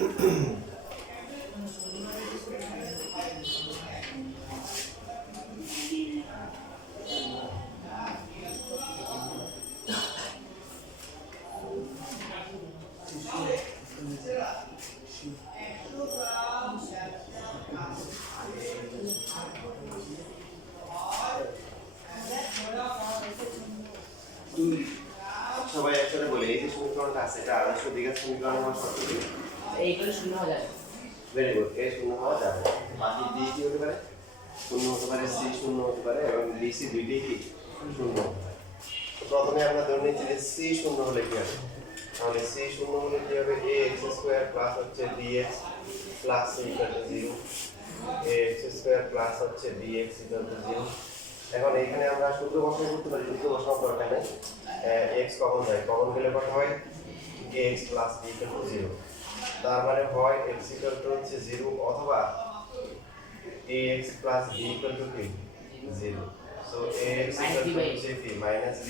সবাই একসাথে বলে এই যে সমীকরণটা আছে এটা আদর্শ দ্বিঘাত সমীকরণ হওয়ার শর্ত কি? এইগুলো শূন্য হয়ে যাবে। ভেরি গুড, এ শূন্য হওয়া যাবে। বাকি ডি কি হতে পারে? শূন্য হতে পারে, সি শূন্য হতে পারে এবং বি সি দুইটাই কি শূন্য হতে পারে। প্রথমে আমরা ধরে নিচ্ছি যে সি শূন্য হলে কি হবে? তাহলে সি শূন্য হলে কি হবে? এ এক্স স্কোয়ার প্লাস হচ্ছে d x plus c equal to 0, a x square plus হচ্ছে ডিএক্স ইকুয়াল টু 0। এখন এখানে আমরা সূত্র বসাই করতে পারি, সূত্র বসানোর দরকার নেই। এক্স কমন যায়, কমন গেলে কত হয়? X plus b equal to 0। তার মানে হয় এক্স ইকুয়াল টু হচ্ছে 0 অথবা ax plus b equal to কি 0। সো ax ইকুয়াল টু হচ্ছে কি minus b,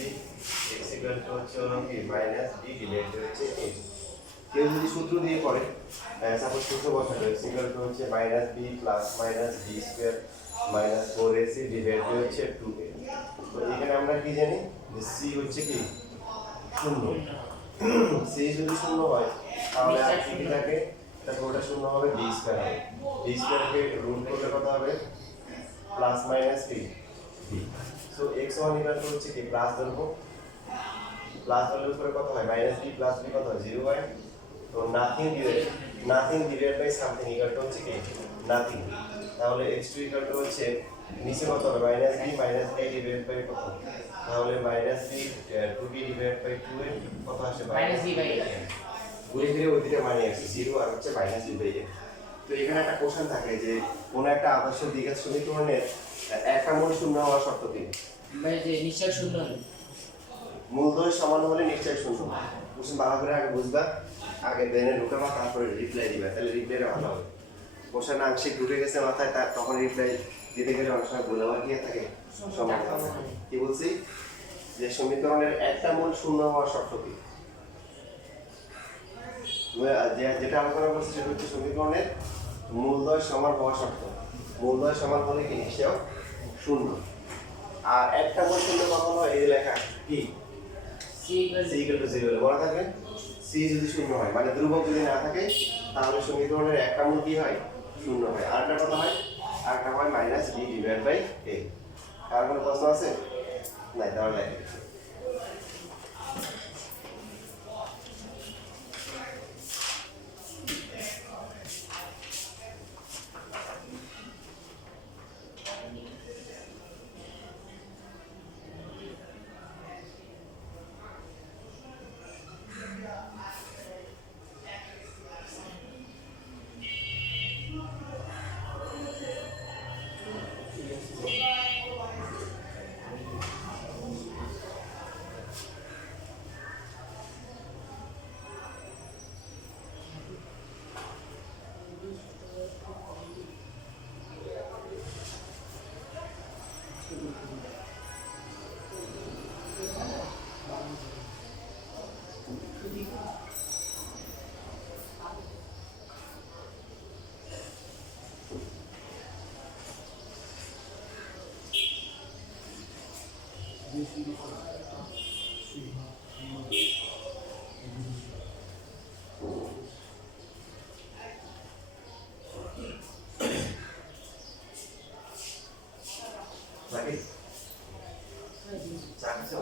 x equal to হচ্ছে হলো কি মাইনাস b ডিভাইডেড হচ্ছে a। কেউ যদি সূত্র দিয়ে করে সাপোজ সূত্র বসালো x ইকুয়াল টু হচ্ছে minus b plus minus b square minus 4ac divided হচ্ছে 2a। তো এখানে আমরা কি জানি যে c হচ্ছে কি শূন্য। c যদি শূন্য হয় তাহলে আর কি থাকে? তাহলে ওটা শূন্য হবে b স্কয়ার হবে। b স্কয়ারকে রুট করলে কত হবে? প্লাস মাইনাস কি b। So x1 equal to হচ্ছে কি প্লাস ধরবো, প্লাস ধরলে উপরে কত হয়? মাইনাস b প্লাস b কত হয়? 0 হয়। তো nothing divide by something equal to হচ্ছে কি নাথিং। তাহলে x2 ইকুয়াল টু হচ্ছে নিচে কত হবে? মাইনাস b ডিভাইড বাই কত? তাহলে minus b 2b divide by 2 এর কত আসে? Minus b by a। ঘুরে ফিরে ওইদিকে মানে আছে 0 আর হচ্ছে মাইনাস b বাই a। তো এখানে একটা কোশ্চেন থাকে যে কোন একটা আদর্শ দ্বিঘাত সমীকরণের একটা মূল শূন্য হওয়ার শর্ত কি? মানে যে নিশ্চয় শূন্য হবে। মূলদ্বয় সমান হলে নিশ্চয় শূন্য। কোশ্চেন ভালো করে আগে বুঝবা, আগে ব্রেনে ঢুকাবা, তারপরে রিপ্লাই দিবা, তাহলে রিপ্লাইটা ভালো হবে। কোশ্চেন আংশিক ঢুকে গেছে মাথায়, তখন রিপ্লাই দিতে গেলে অনেক সময় ভুল হওয়ার কি থাকে সম্ভাবনা থাকে। কি বলছি? যে সমীকরণের একটা মূল শূন্য হওয়ার শর্ত কি? যেটা আলোচনা করছি সেটা হচ্ছে সমীকরণের মূলদ্বয় সমান হওয়া শর্ত। মূলদ্বয় সমান হলে কি নিশ্চয় শূন্য। আর একটা মূল শূন্য কখন হয়? এই লেখা কি c ইকুয়াল টু 0 বলা থাকবে। c যদি শূন্য হয় মানে ধ্রুবক যদি না থাকে তাহলে সমীকরণের একটা মূল কি হয়? শূন্য হয়। আরেকটা কত হয়? আরেকটা হয় minus b divide by a। আর কোনো প্রশ্ন আছে? নাই, তাহলে লেখা লাগে চাকরি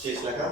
শেষ লেখা।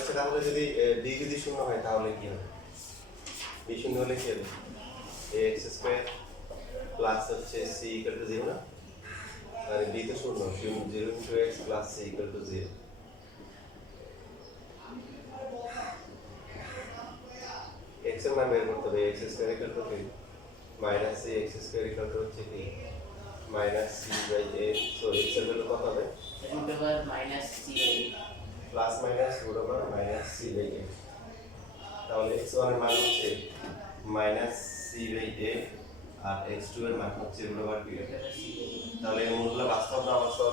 হচ্ছে তাহলে যদি বি যদি শূন্য হয় তাহলে কি হবে? বি শূন্য হলে কি হবে? এক্স স্কোয়ার প্লাস হচ্ছে সি ইকুয়াল টু 0 না? আর বি তো শূন্য, 0 into x plus c equal to 0। X এর মান বের করতে হবে, এক্স স্কোয়ার ইকুয়াল টু কি? Minus c x square equal to হচ্ছে কি? Minus c by a. So x এর ভ্যালু কত হবে? Root over minus c by plus minus root over minus c by a. তাহলে x1 এর মান হচ্ছে মাইনাস সি বাই এ আর x2 এর মান হচ্ছে রুট ওভার বি। তাহলে এর মূলগুলো বাস্তব না অবাস্তব?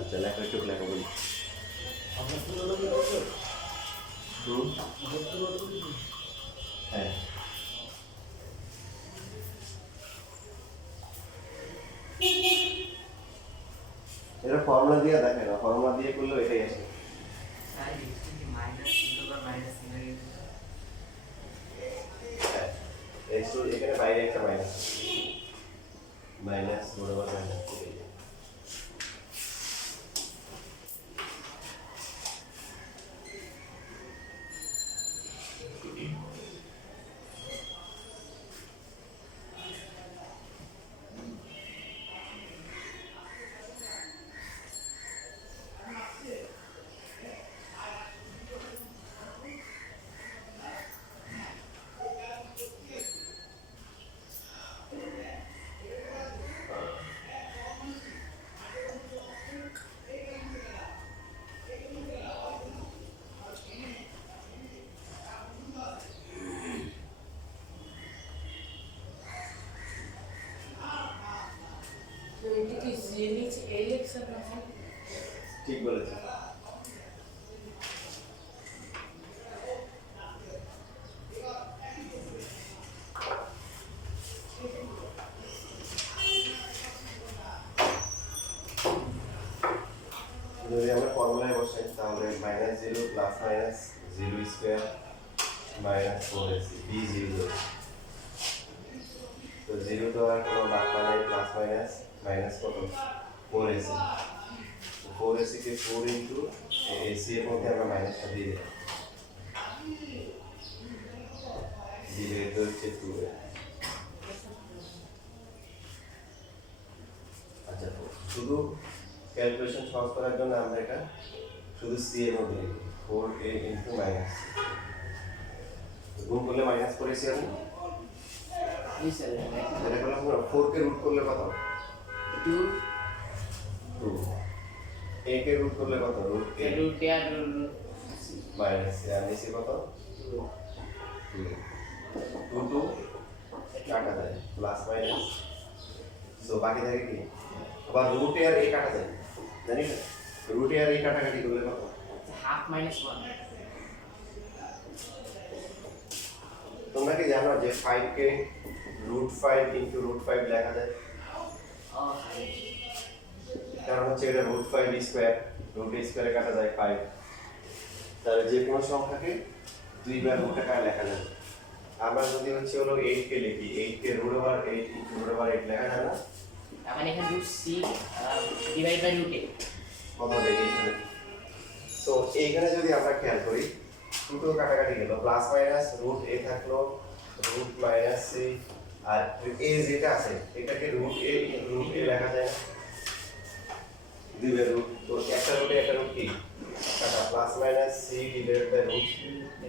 আচ্ছা লেখা একটু লেখা বলি। হ্যাঁ এটা ফর্মুলা দিয়ে দেখেন, ফর্মুলা দিয়ে করলেও এটাই আসে। হ্যাঁ x2 এখানে বাইরে একটা minus, minus root over minus ঠিক বলেছেন। যদি আমরা ফর্মুলায় বসাই তাহলে minus 0 plus minus 0 square minus 4ac b 0। তো 0 তো আর কোনো বাক্য নেই, প্লাস মাইনাস মাইনাস কত 4ac। 4ac কে 4 ইন্টু ac এর মধ্যে আমরা মাইনাসটা দিয়ে দিই, দিলে তো হচ্ছে 2a। আচ্ছা শুধু ক্যালকুলেশন সহজ করার জন্য আমরা এটা শুধু সি এর মধ্যে লিখি 4a ইন্টু মাইনাস, গুণ করলে মাইনাস করেছি আমি এটা করলাম 4 কে রুট করলে কত? 2 2। a কে রুট করলে কত? রুট a রুট এ আর মাইনাস আর নিচে কত? 2 2 কাটা যায় প্লাস মাইনাস, সো বাকি থাকে কি? আবার রুট এ আর a কাটা যায়, জানিস না? রুট এ আর a কাটাকাটি করলে কত? Half minus 1। তোমরা কি জানো যে 5 কে রুট 5 ইনটু রুট 5 লেখা যায়? কারণ হচ্ছে এটা রুট 5 স্কয়ার, রুট স্কয়ারে কাটা যায় 5। তাহলে যে কোনো সংখ্যাকে দুইবার রুট আকারে লেখা যাবে। আমরা যদি হচ্ছে হলো 8 কে লিখি, 8 কে root over 8 into root over 8 লেখা যায় না? তার মানে এখানে root c divide by root a কত হবে এইখানে? সো এইখানে যদি আমরা খেয়াল করি দুটো কাটাকাটি গেল, প্লাস মাইনাস রুট এ থাকলো রুট মাইনাস সি, আর এ যেটা আছে এটাকে রুট এ লেখা যায় না? দুইবার রুট, তো একটা রুটে একটা রুট কি কাটা, plus minus c divided by root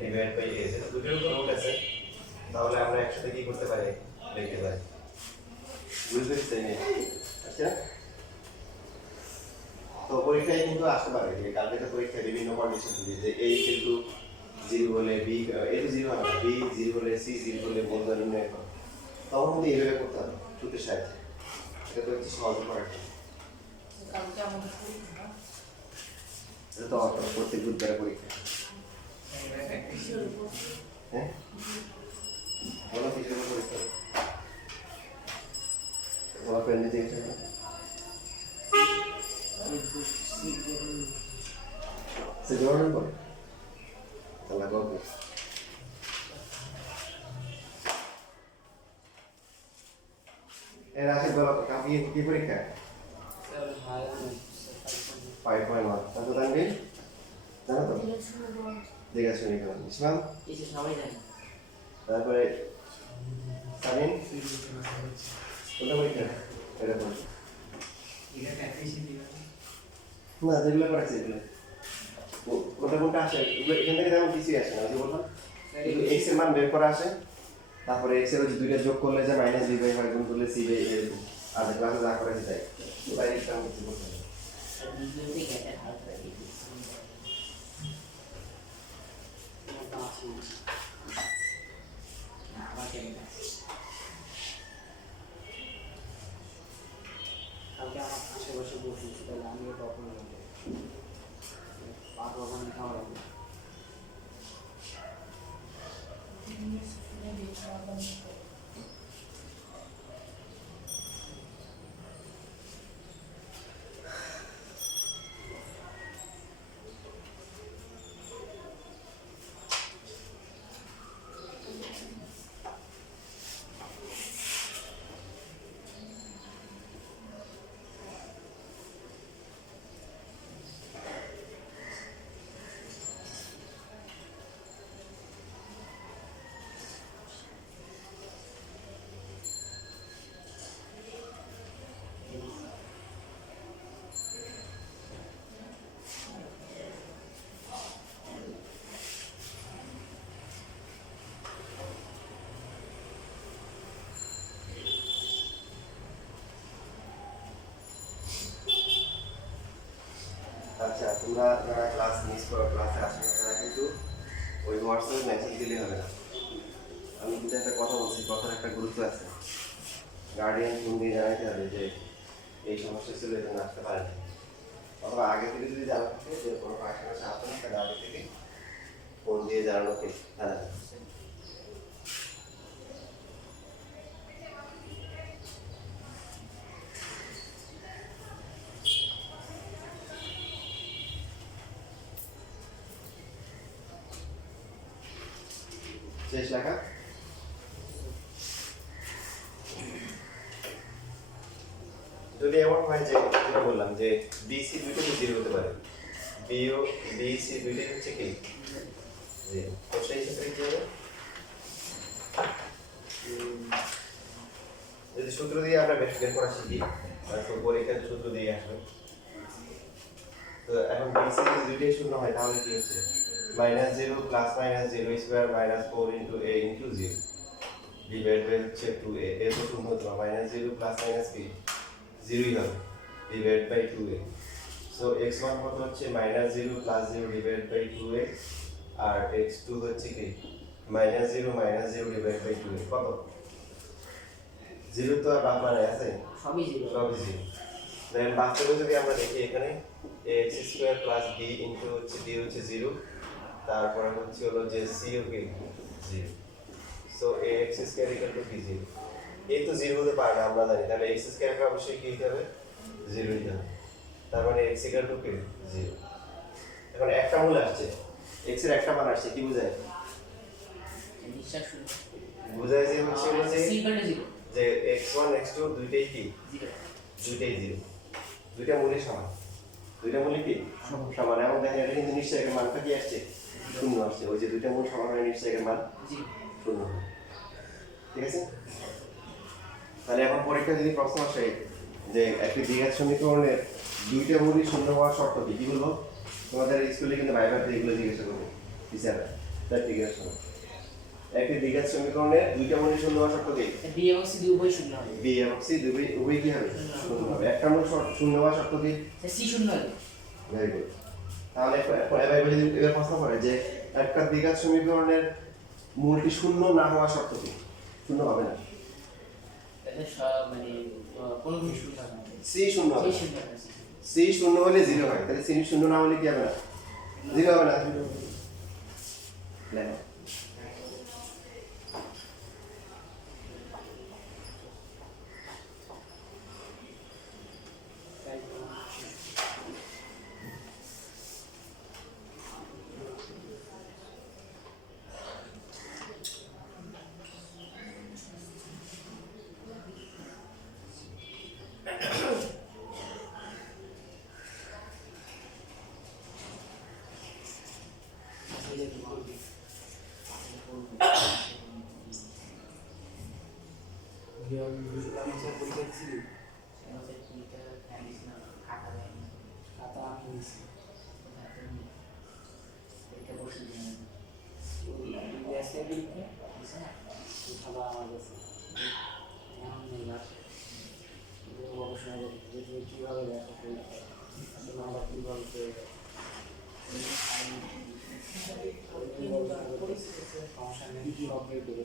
divide by a, যেটা দুটোর উপর রুট আছে তাহলে আমরা একসাথে কি করতে পারি? লিখতে পারি। বুঝতে পারছেন? আচ্ছা তো পরীক্ষায় কিন্তু আসতে পারে যে কালকে তো পরীক্ষায় বিভিন্ন কন্ডিশন দিয়ে যে a কিন্তু 0 হলে b a তো 0 হবে না, b 0 হলে c 0 হলে মূলধন নির্ণয় করো, তখন কিন্তু এইভাবে করতে হবে সূত্রের সাহায্যে। এটা তো হচ্ছে সহজ করার জন্য। এটা তো প্রত্যেক বুধবারে পরীক্ষা। হ্যাঁ বলো কিসের উপর পরীক্ষা? তোমার ফ্রেন্ডে দেখছে না সে ধরনের করে তাহলে করবে। এর আশীর্বাদ কাউকে কি পরীক্ষা? 5.1 কত তানভীর জানো তো দেখে শুনি কেমন ইসমাম এসে সবাই জানে তারপরে সামিন কোনটা পরীক্ষা এটা কোন না যেগুলো করেছে এগুলো কোনটা কোনটা আসে এগুলো এখান থেকে তেমন কিছুই আসে না যে বললাম এক্স এর মান বের করা আসে তারপরে এক্স এর ওই দুইটা যোগ করলে যে মাইনাস বি বাই হয় গুণ করলে সি বাই এরকম আর ক্লাসে যা করেছে তাই তো তাই এটা আমি কিছু বলতে পারি আর ভিডিওতে গেছে হালকা করে আমার কেমন আছে কালকে আমার আশেপাশে বসেছি তাহলে আমিও তখন পাঁচ ওখানে খাওয়া লাগবে আচ্ছা তোমরা যারা ক্লাস মিস করো ক্লাসে আসো না তারা কিন্তু ওই হোয়াটসঅ্যাপে মেসেজ দিলে হবে না আমি কিন্তু একটা কথা বলছি কথার একটা গুরুত্ব আছে গার্ডিয়ান ফোন দিয়ে জানাইতে হবে যে এই সমস্যা ছিল এই জন্য আসতে পারেনি অথবা আগে থেকে যদি জানা থাকে যে কোনো পাশের কাছে আসবে না তাহলে আগে থেকে ফোন দিয়ে জানানোকে জানাবে শেষ লেখা যদি এমন হয় যে যেটা বললাম যে বিসি দুইটা তো জিরো হতে পারে বিও বিসি দুইটাই হচ্ছে কি জি তো সেই ক্ষেত্রে কি হবে যদি সূত্র দিয়ে আমরা বের করা শিখি তারপর পরীক্ষার সূত্র দিয়ে আসবে তো এখন বিসি যদি দুইটাই শূন্য হয় তাহলে কি হচ্ছে -0 plus -0 square -4 into a into 0 divide by হচ্ছে 2a এ তো শূন্য হতো -0 প্লাস -b 0ই হবে divide by 2a so x1 কত হচ্ছে -0 plus 0 divide by 2a R x2 হচ্ছে কি -0 ডিভাইড বাই 2a কত 0 তো আর বাদ মানে আছে সবই জিরো সবই 0 দেন বাস্তবে যদি আমরা দেখি এখানে ax square plus b into হচ্ছে d হচ্ছে 0 তারপরে হচ্ছে হলো যে c ও কি 0 so ax square equal to কি 0 এই তো 0 হতে পারে না আমরা জানি তাহলে x স্কয়ার কে অবশ্যই কি হতে হবে 0 হতে হবে তার মানে x ইকুয়াল টু কি 0 এখন একটা মূল আসছে x এর একটা মান আসছে কি বোঝায় নিশ্চয় শুরু বোঝায় যে হচ্ছে হলো যে সিম্পল জিরো যে x1 x2 দুইটাই কি জিরো দুইটাই 0 দুইটা মূলই সমান দুইটা মূলই কি সমান এবং দেখেন এটা কিন্তু নিশ্চয়কের মানটা কি আসছে শূন্য আসছে ওই যে দুইটা মূল সমান হয় নিশ্চয়কের মান জিরো শূন্য হয় ঠিক আছে তাহলে এখন পরীক্ষা যদি প্রশ্ন আসে যে একটি দ্বিঘাত সমীকরণের দুইটা মূলই শূন্য হওয়ার শর্ত কি কি বলবো তোমাদের স্কুলে কিন্তু ভাইভাতে এগুলো জিজ্ঞাসা করবো টিচাররা তার জিজ্ঞাসা করবো একটি দ্বিঘাত সমীকরণের দুইটা মূলই শূন্য হওয়ার শর্ত কি বি এবং সি দুই উভয় শূন্য হবে বি এবং সি দুই উভয় কি হবে শূন্য হবে একটা মূল শূন্য হওয়ার শর্ত কি সি শূন্য হবে ভেরি গুড তাহলে এবার যদি এবার প্রশ্ন করে যে একটা দ্বিঘাত সমীকরণের মূলটি শূন্য না হওয়ার শর্ত কি শূন্য হবে না তাহলে মানে কোনো কিছু শূন্য হবে সি শূন্য হবে সি শূন্য হবে সি শূন্য হলে 0 হয় তাহলে সি শূন্য না হলে কি হবে না 0 হবে না লেখো আমি স্যার পরীক্ষা দিচ্ছি আমাদের পরীক্ষা জানিস না খাতা দেয়নি খাতা আমি নিয়েছি পরীক্ষা বসে দিন আজকে পরীক্ষা বুঝছে না খাতা আমার কাছে এখন নেই আর গবেষণা করি যে কীভাবে দেখো পরীক্ষা নাম্বার কীভাবে পেয়ে যায় সমস্যা নেই সব বের করে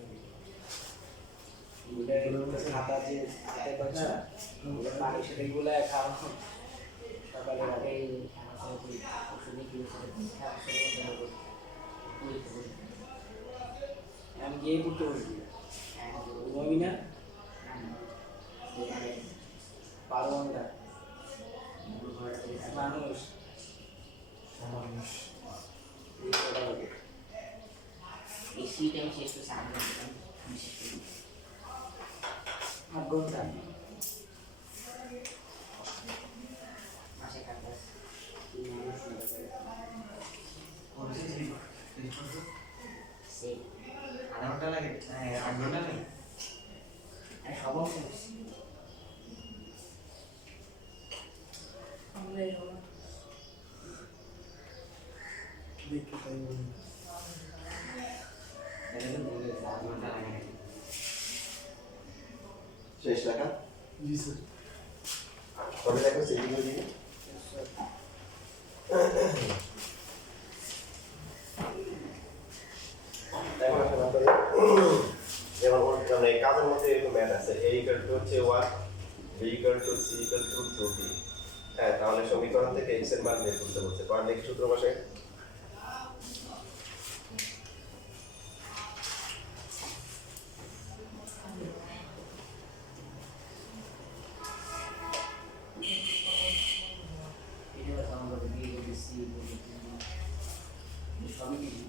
খাতা যে হাতে পাচ্ছে পানি সেটা গুলো খাওয়া সকালে আগে আমাদের ওষুধে কি পরীক্ষা পরীক্ষা বসে আমি গিয়ে পড়তে বসবি ঘুমাবি না বারো ঘন্টা মানুষ মানুষ এই কটা বাজে এই শীত আমি শেষ করছি 8 ঘন্টা বিশেষ করি 8 ঘন্টা মাসে কাটতে মানুষ সেই আধা ঘন্টা লাগে 8 ঘন্টা লাগে আমি সব অংশ করছি দেখতে পাই এটা তো বলে 8 ঘন্টা লাগে শেষ লেখা জি স্যার তবে দেখো সেদিকে দিকে এখন আসলে আমাদের যেমন যেমন এই কাজের মধ্যে এরকম ম্যাথ আছে a ইকুয়াল টু হচ্ছে 1 b equal to c equal to 2b হ্যাঁ তাহলে সমীকরণ থেকে x এর মান বের করতে বলছে কোন দেখি সূত্র বসে এটা কথা আমরা বিয়ে করতেছি সবই কিছু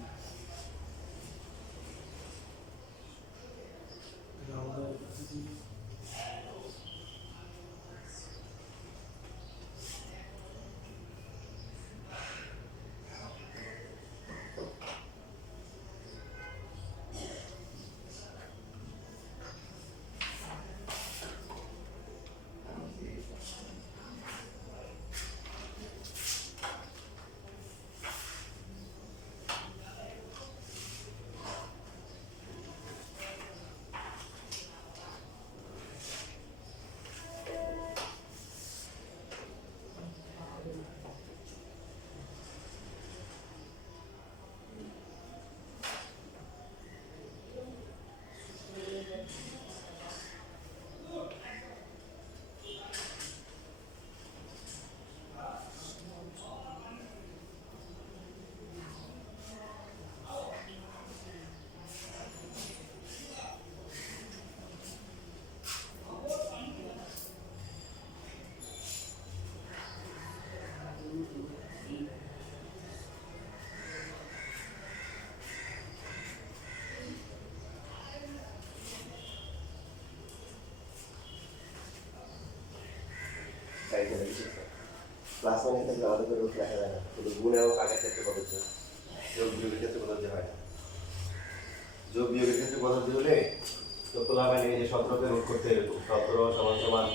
তাই করে দিচ্ছি প্লাস মানে থেকে আলাদা করে রুট লেখা যায় না শুধু গুণ এবং ভাগের ক্ষেত্রে পদ্ধতি যোগ বিয়োগের ক্ষেত্রে পদ্ধতি হয় না যোগ বিয়োগের ক্ষেত্রে পদ্ধতি হলে তো পোলাপানি যে 17কে রুট করতে এরকম 17 সমান সমান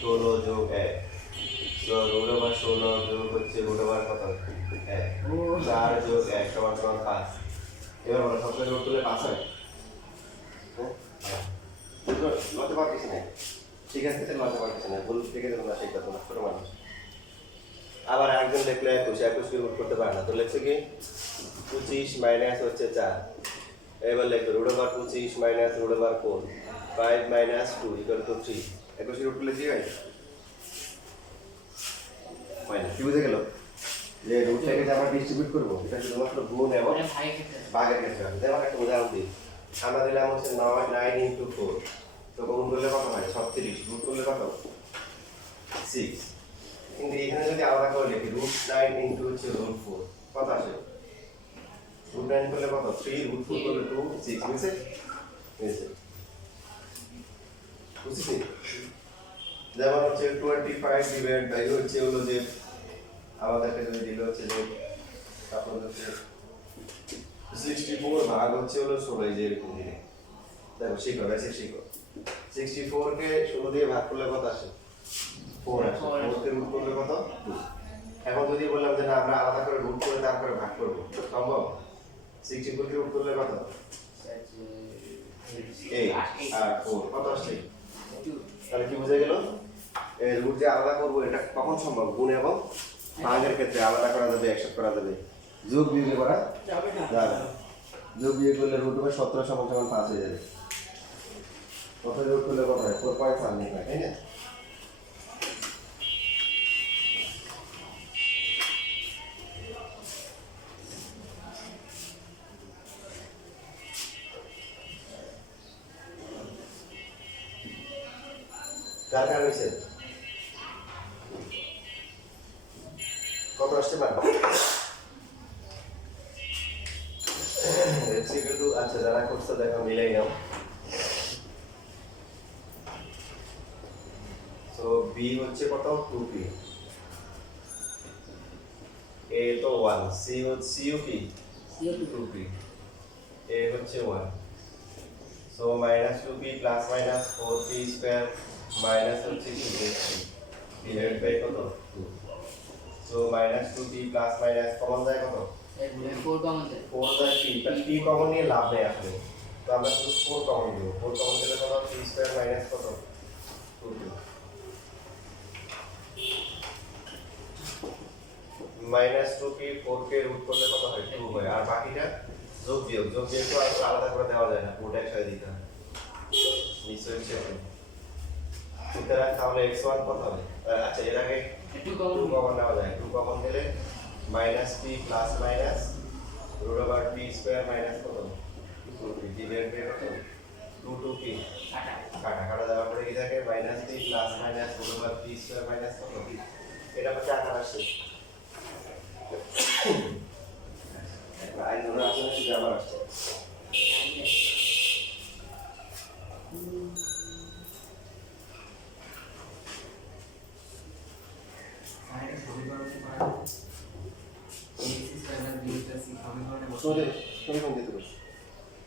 16 যোগ 1 তো রুট ওভার 16 যোগ হচ্ছে রুট ওভার কত 1 4 যোগ 1 সমান সমান 5 এবার বলো 17 রুট করলে 5 হয় হ্যাঁ লতে পারতেছি না ঠিক আছে তো লতে পারতেছি না ভুল থেকে দেবো না সেই কথা না ছোট মানুষ আবার একজন লিখলে 21 কে রুট করতে পারে না তো লিখছে কি 25 মাইনাস হচ্ছে 4 এবার লিখো root over 25 minus root over 4 5 minus 2 equal to 3 21 root করলে 3 হয় হয় না কি বুঝে গেল যে রুটটাকে যে আমরা ডিস্ট্রিবিউট করবো এটা শুধুমাত্র গুণ এবং ওটা ভাগের ক্ষেত্রে ভাগের ক্ষেত্রে হবে যেমন একটা উদাহরণ দিই আমরা দিলাম হচ্ছে 9 ইন্টু 4 তো গুণ করলে কত হয় 36 রুট করলে কত 6 কিন্তু এখানে যদি আলাদা করে লিখি রুট 9 ইন্টু হচ্ছে রুট 4 কত আসে রুট 9 করলে কত 3 রুট 4 করলে 2 6 বুঝছে বুঝছে বুঝছি যেমন হচ্ছে 25 ডিভাইড বাই হচ্ছে হলো যে আমাদেরকে যদি দিল হচ্ছে যে তারপর হচ্ছে 64 ভাগ হচ্ছে হলো 16 এই যে এরকম দিলে দেখো শিখো বেশি শিখো 64 কে 16 দিয়ে ভাগ করলে কত আসে 4 আসে 4 কে রুট করলে কত 2 এখন যদি বললাম যে না আমরা আলাদা করে রুট করে তারপরে ভাগ করব সম্ভব 64 কে রুট করলে কত 8 আর 4 কত আসছে তাহলে কি বোঝা গেল এই রুট যে আলাদা করব এটা কখন সম্ভব গুণ এবং ভাগের ক্ষেত্রে আলাদা করা যাবে একসাথে করা যাবে যোগ বিয়োগ করা যাবে না যাবে না। যোগ বিয়োগ করলে রুট ওভার 17 সমান সমান 5 হয়ে যাবে কত যোগ করলে কত হয় 4.5 নিয়ে তাই না কার কার হয়েছে কত আসতে পারে এমসিকিউ আচ্ছা যারা করছে দেখো মিলাই নাও সো বি হচ্ছে কত 2p এ তো 1 সি হচ্ছে সিউ কি সিও 2p এ হচ্ছে 1 so minus 2p plus minus 4p square minus হচ্ছে কি 8p ডিভাইড বাই কত 2 so minus 2p plus minus common যায় কত 4 কমন দেয় 4 যায় p বাট p কমন নিয়ে লাভ নেই আসলে তো আমরা শুধু 4 কমন দেব 4 কমন দিলে কত p স্কয়ার মাইনাস কত 2p মাইনাস 2p 4 কে রুট করলে কত হয় 2 হয় আর বাকিটা যোগ বিয়োগ তো আর আলাদা করে দেওয়া যায় না পুরোটা একসাথে দিতে হয় নিশ্চয়ই সেটা সুতরাং তাহলে x1 কত হবে আচ্ছা এর আগে 2 2 কমন কমন নেওয়া যায় 2 কমন দিলে minus p plus minus root over p square minus কত 2p ডিভাইড বাই কত 2p কাটা কাটা দেওয়ার পরে কি থাকে minus p plus minus root over p square minus কত এটা হচ্ছে আকার আসছে আই ধরে আসলে সেটা আবার আসছে সাইডে সমীকরণ কি পারা যায় x square b plus c সমীকরণে বসে সোজা তুমি কোন দিতে বসে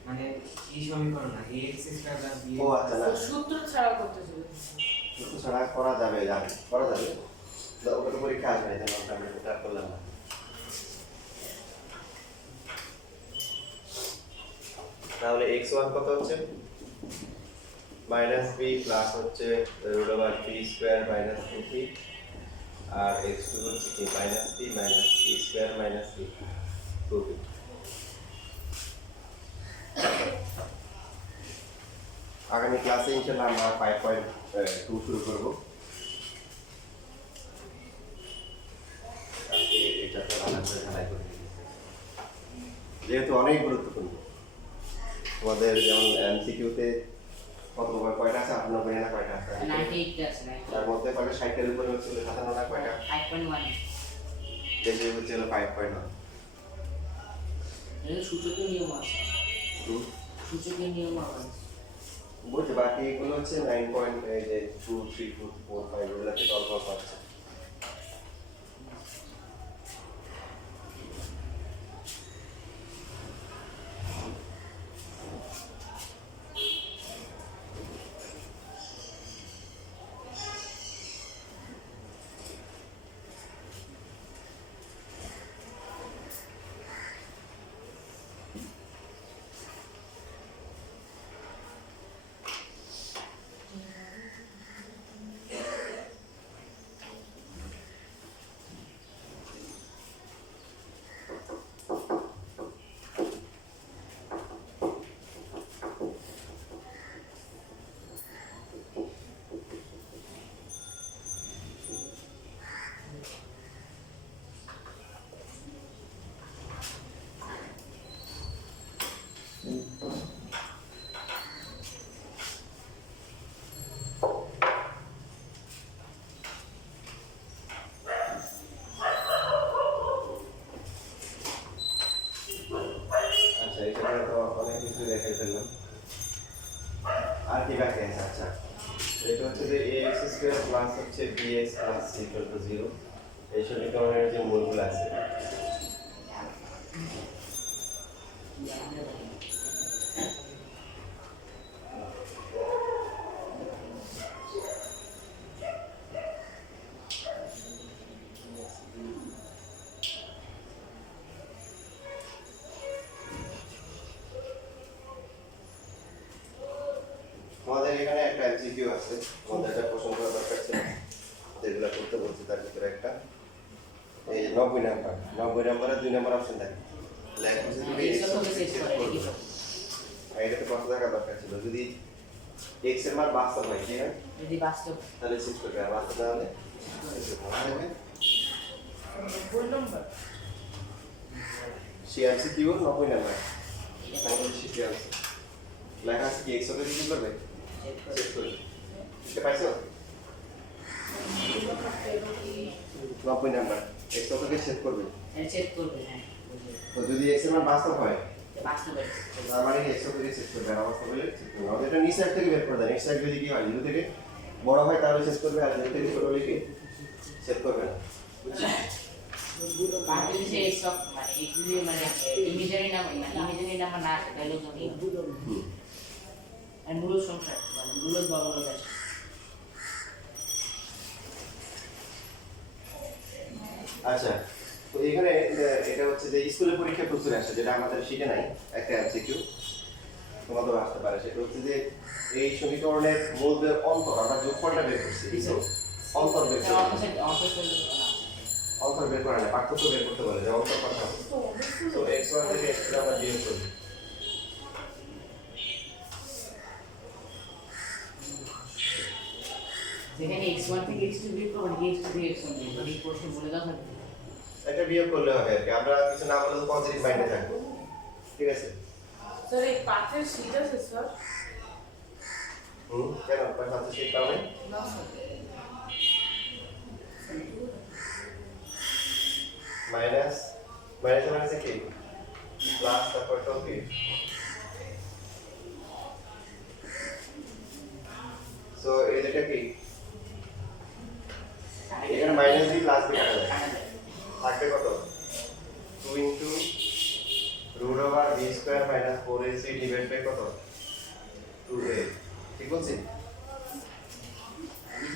মানে কি সমীকরণ না এক্স স্কয়ার প্লাস বি ও আচ্ছা না সূত্র ছাড়া করতে চলে তো ছাড়া করা যাবে করা যাবে ওটা তো পরীক্ষা আসবে না যেমন আমরা এটা করলাম না তাহলে x1 কত হচ্ছে মাইনাস b প্লাস হচ্ছে root over p square minus 2p আর x2 হচ্ছে কি minus p minus p square minus 2p আগামী ক্লাসে ইনশাআল্লাহ আমরা 5.2 শুরু করব আজকে এটা তো ভালো করে ঢালাই করে দিয়েছি যেহেতু অনেক গুরুত্বপূর্ণ তোমাদের যেমন এমসিকিউতে কত কয়টা আছে আপনার বই না কয়টা আছে 98 আছে তার মধ্যে কয়টা 60 এর উপরে হচ্ছে 57 না কয়টা 5.1 দেশে হচ্ছে 5.1 এর সূচকের নিয়ম আছে সূচকের নিয়ম আছে বুঝতে বাকি এগুলো হচ্ছে 9 এই যে 2 3 4 5 এগুলোতে অল্প অল্প আছে আচ্ছা এখানে তো অনেক কিছু দেখাই ফেললাম আর কি বাকি আছে আচ্ছা এটা হচ্ছে যে ax স্কয়ার প্লাস হচ্ছে bx plus c equal to 0 এই সমীকরণের যে মূলগুলো আছে আছে, আমাদের একটা প্রশ্ন করা দরকার ছিল, যেগুলো করতে বলছি তার ভিতরে একটা এই 90 নাম্বারে 2 নাম্বার অপশন থাকে। লেখ হচ্ছে যদি এই x সব হবে সেট করে কি করব? আর এটাতে কত টাকা দরকার ছিল, যদি x এর মান বাস্তব হয় ঠিক আছে যদি বাস্তব তাহলে চেঞ্জ করবে, আর বাস্তব না হলে সিএমসি কিউ 90 নাম্বার আমাদের শিখে আছে, লেখা আছে কি x ওকে কি করবে সেট করে চেক করবে, বুঝতে পাইছো? 90 নাম্বার x ওকে চেক করবে, সেট করবে হ্যাঁ বুঝলি। তো যদি x এর মান বাস্তব হয় বাস্তবে তার মানে x ওকে চেক করবে, আর বাস্তব হলে চেক করবে। আমাদের এটা নিচ সাইড থেকে বের করে দেন, নিচ সাইড যদি কি হয় 0 থেকে বড় হয় তাহলে চেক করবে, আর 0 থেকে ছোট হলে কি চেক করবে না, বুঝছো? আর যদি সে সব মানে এই যদি মানে ইমেজারি নাম মানে ইমেজারি নাম্বার না আসে তাহলে তুমি আর মূল সংখ্যা মানে মূল বর্গমূল আসে। আচ্ছা, তো এখানে এটা হচ্ছে যে স্কুলের পরীক্ষা প্রচুর আসে, যেটা আমাদের শিখে নাই, একটা এমসিকিউ তোমাদের আসতে পারে, সেটা হচ্ছে যে এই সমীকরণের মূলদের অন্তর আমরা যোগফলটা বের করছি, কিন্তু অন্তর বের এটা করছি অন্তর বের করা না, পার্থক্য বের করতে বলে যে অন্তর কথা, তো x1 থেকে x2 আমরা বিয়োগ করি, যেখানে x1 থেকে x2 বিয়োগ করব নাকি x2 থেকে x1 বিয়োগ করব এই প্রশ্ন বলে দাও না। একটা বিয়োগ করলে হবে আর কি, আমরা কিছু না বললে পজিটিভ মাইন্ডে থাকবো, ঠিক আছে? স্যার এই পাঠের শীট আছে স্যার? কেন আপনার সাথে সেই কারণে না স্যার। মাইনাস মাইনাস কি প্লাস তারপর তো কি, সো এটা কি এখানে মাইনাস বি প্লাস বি কাটা যায়, থাকবে কত 2 into root over b square minus 4ac divide by কত 2a, ঠিক বলছি?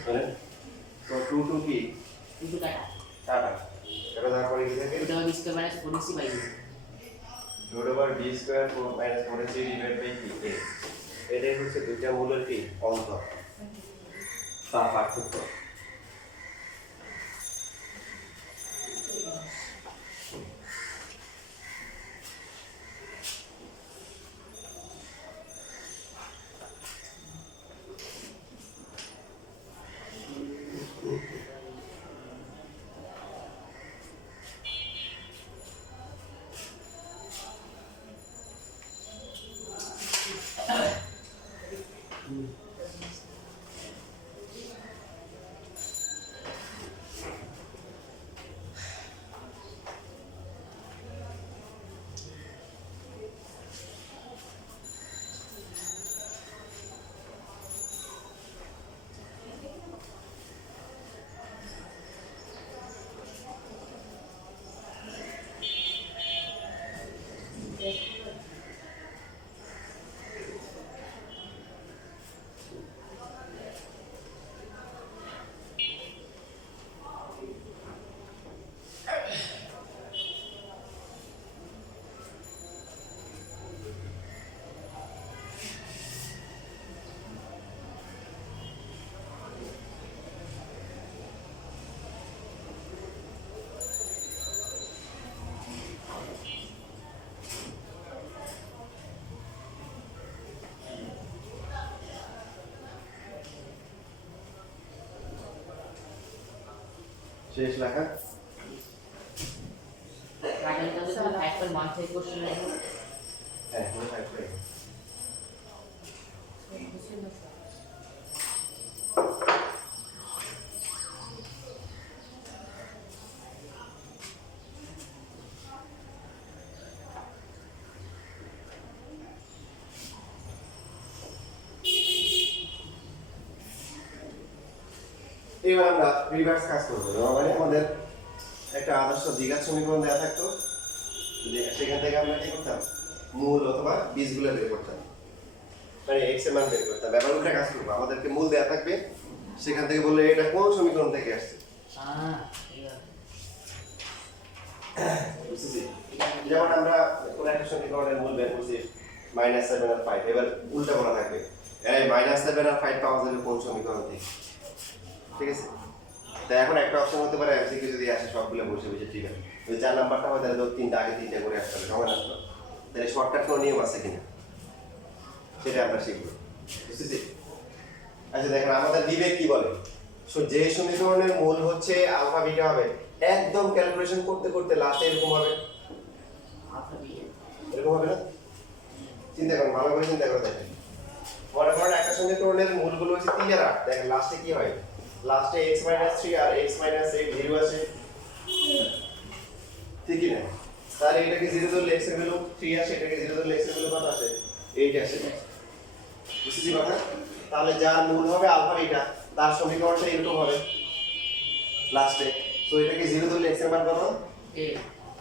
মানে তো 2 2 কি কিন্তু কাটা কাটা কাটা, তারপরে কি থাকে এটা হবে square minus 4c by root over b square 4 minus 4ac divide by কি a, এটাই হচ্ছে দুইটা মূলের কি অন্তর বা পার্থক্য। শেষ লেখা কাটার কাছে তো 5.1 থেকে কোশ্চেন আছে। হ্যাঁ মনে থাকবে। এবার আমরা রিভার্স কাজ করবো, মানে আমাদের একটা আদর্শ দ্বিঘাত সমীকরণ দেওয়া থাকতো, সেখান থেকে আমরা কি করতাম মূল অথবা বীজগুলো বের করতাম, মানে এক্স এর মান বের করতাম। এবার উল্টা কাজ করবো, আমাদেরকে মূল দেওয়া থাকবে, সেখান থেকে বললে এটা কোন সমীকরণ থেকে আসছে, বুঝতেছি? যেমন আমরা কোন একটা সমীকরণের মূল বের করছি -7 আর 5, এবার উল্টা বলা থাকবে এই -7 আর 5 পাওয়া যাবে কোন সমীকরণ থেকে? ঠিক আছে, তো এখন একটা অপশন হতে পারে এমসিকিউ যদি আসে সবগুলো বসে বসে ঠিক আছে, ওই 4 নাম্বারটা হয় তাহলে তিনটা আগে তিনটা করে আসতে হবে, সময় নষ্ট। তাহলে শর্টকাট কোনো নিয়ম আছে কিনা সেটা আমরা শিখবো, বুঝতেছি? আচ্ছা দেখেন আমাদের বিবেক কি বলে, যে সমীকরণের মূল হচ্ছে আলফা বিটা হবে, একদম ক্যালকুলেশন করতে করতে লাস্টে এরকম হবে, আলফা বিটা এরকম হবে না? চিন্তা করুন, ভালো করে চিন্তা করে দেখেন। মনে করেন একটা সমীকরণের মূলগুলো হচ্ছে 3 আর 8, দেখেন লাস্টে কি হয়, লাস্টে x - 3 আর x - 8 0 আসে, ঠিক কি না? তাহলে এটাকে 0 ধরলে x এর ভ্যালু 3 আসে, এটাকে 0 ধরলে x এর ভ্যালু কত আসে? 8 আসে, বুঝতেছি কথা? তাহলে যার মূল হবে আলফা বিটা তার সমীকরণটা এরকম হবে লাস্টে, তো এটাকে 0 ধরলে x এর মান কত? এ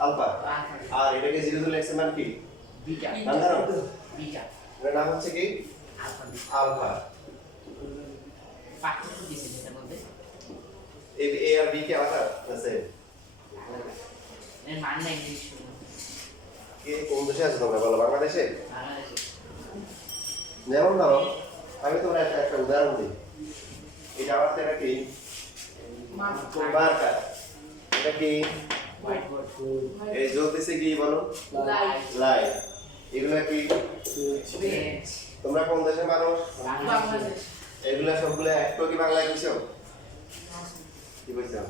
আলফা, আলফা আর এটাকে 0 ধরলে x এর মান কি? বিটা নাম জানো? বিটা এর নাম হচ্ছে কি? Alpha beta alpha. পার্থক্য দিয়েছে যেটা বলতে এই a আর b কি আলাদা না সেম? এর মান না ইংলিশ কি কোন দেশে আছে তোমরা বলো, বাংলাদেশে? বাংলাদেশে যেমন ধরো আমি তোমার একটা উদাহরণ দিই, এটা আমার এটা কি মার্কার, এটা কি হোয়াইট বোর্ড এই জ্বলতেছে কি বলো? Light light. এগুলা কি? বেঞ্চ তোমরা কোন দেশের মানুষ? বাংলাদেশ এগুলা সবগুলা একটু কি বাংলায় কইছো? কি কইছো?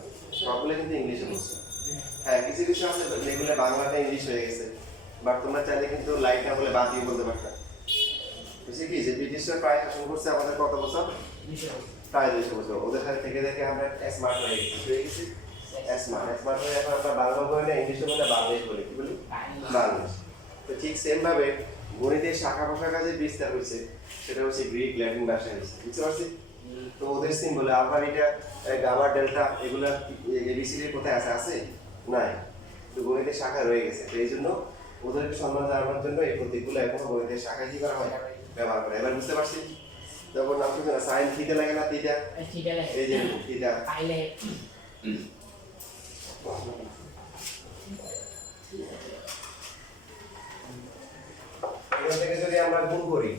সবগুলা কিন্তু ইংলিশে বলছো। হ্যাঁ কিছু কিছু আছে যেগুলো বাংলাটা ইংলিশ হয়ে গেছে, বাট তোমরা চাইলে কিন্তু লাইট না বলে বাদ দিয়ে বলতে পারতা। বুঝছি কি যে ব্রিটিশরা প্রায় শাসন করছে আমাদের কত বছর? প্রায় 200 বছর। ওদের সাথে থেকে থেকে আমরা স্মার্ট হয়ে গেছি, স্মার্ট হয়ে এখন আমরা বাংলা বলি না, ইংলিশে বলি না, বাংলাদেশ বলি। কি বলি? বাংলাদেশ। তো ঠিক সেম ভাবে গণিতের শাখা প্রশাখা যে বিস্তার হয়েছে সেটা হচ্ছে গ্রিক ল্যাটিন ভাষায় হয়েছে, বুঝতে পারছি? তো ওদের symbol alpha beta gamma delta এগুলা এবিসিডি কোথায় আছে? আছে নাই, তো গণিতের শাখা রয়ে গেছে। তো এই জন্য ওদেরকে সম্মান জানানোর জন্য এই প্রতীকগুলো এখন গণিতের শাখায় কি করা হয়? ব্যবহার করে। এবার বুঝতে পারছি? তখন নাম কি না, সাইন থিটা লাগে না? থিটা, থিটা লাগে এই যে থিটা, পাইলে এখান থেকে যদি আমরা গুণ করি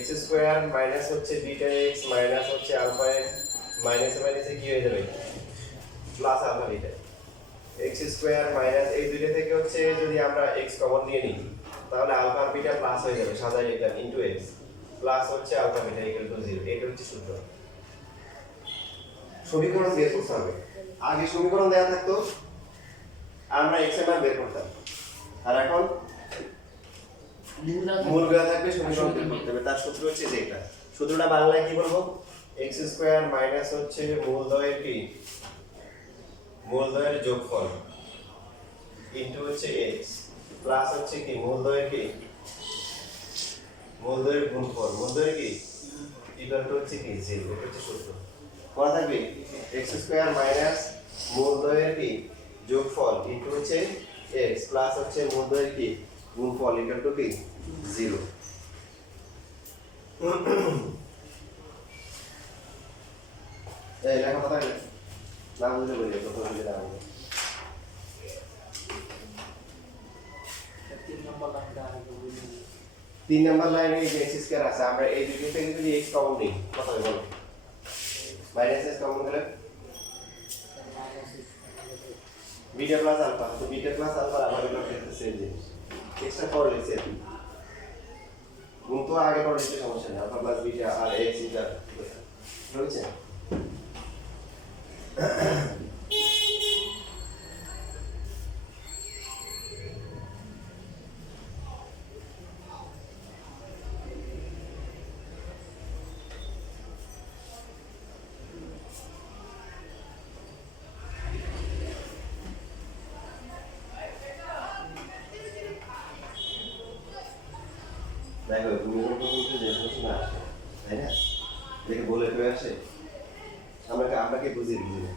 x স্কয়ার মাইনাস হচ্ছে বিটা x মাইনাস হচ্ছে আলফা x মাইনাসে মাইনাসে কি হয়ে যাবে? Plus alpha beta. x square minus এই দুইটা থেকে হচ্ছে যদি আমরা x কমন নিয়ে নিই তাহলে আলফা আর বিটা প্লাস হয়ে যাবে, সাজাই এটা ইনটু x প্লাস হচ্ছে আলফা বিটা ইকুয়াল টু 0। এটা হচ্ছে সূত্র। সমীকরণ বের করতে হবে। আগে সমীকরণ দেওয়া থাকতো আমরা x এর মান বের করতাম, আর এখন মূল দেওয়া থাকবে, সমীকরণ বের করতে হবে। তার সূত্র হচ্ছে যে এটা। সূত্রটা বাংলায় কি বলবো? x স্কয়ার মাইনাস হচ্ছে মূলদ্বয়ের কি? মূলদ্বয়ের যোগফল ইনটু হচ্ছে x প্লাস হচ্ছে কি মূলদ্বয়ের কি? মূলদ্বয়ের গুণফল, মূলদ্বয়ের কি ইকুয়াল টু হচ্ছে কি 0। এটা হচ্ছে সূত্র। মনে থাকবে x স্কয়ার মাইনাস মূলদ্বয়ের কি যোগফল ইনটু হচ্ছে x প্লাস হচ্ছে মূলদ্বয়ের কি গুণফল ইকুয়াল টু কি 0। এই লেখা কথা না বুঝলে বলি তো বুঝলে না বুঝলে 3 নম্বর লাইনে এই যে x স্কয়ার আছে, আমরা এই দুটো থেকে যদি x কমন নিই কত হবে বলো? মাইনাস x কমন হলে বিটা প্লাস আলফা, তো বিটা প্লাস আলফা আমাদের ক্ষেত্রে সেম জিনিস। এক্সট্রা করে লিখছি গুণ তো আগে করে লিখতে সমস্যা নেই, আলফা প্লাস বিটা আর x এটা রয়েছে। দেখো ভূমিকম্প কিন্তু যে প্রশ্ন আসে তাই না, দেখে বলে হয়ে আসে, আমরা কি বুঝি না,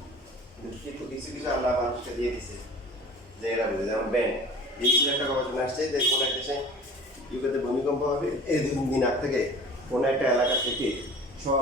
কিন্তু কিছু কিছু আল্লাহ মানুষকে দিয়ে দিছে যে এরা বুঝে। যেমন ব্যাংক এই একটা গবেষণা আসছে যে কোনো একটা দেশে ইউকেতে ভূমিকম্প হবে, এই 2 দিন আগ থেকে কোনো একটা এলাকা থেকে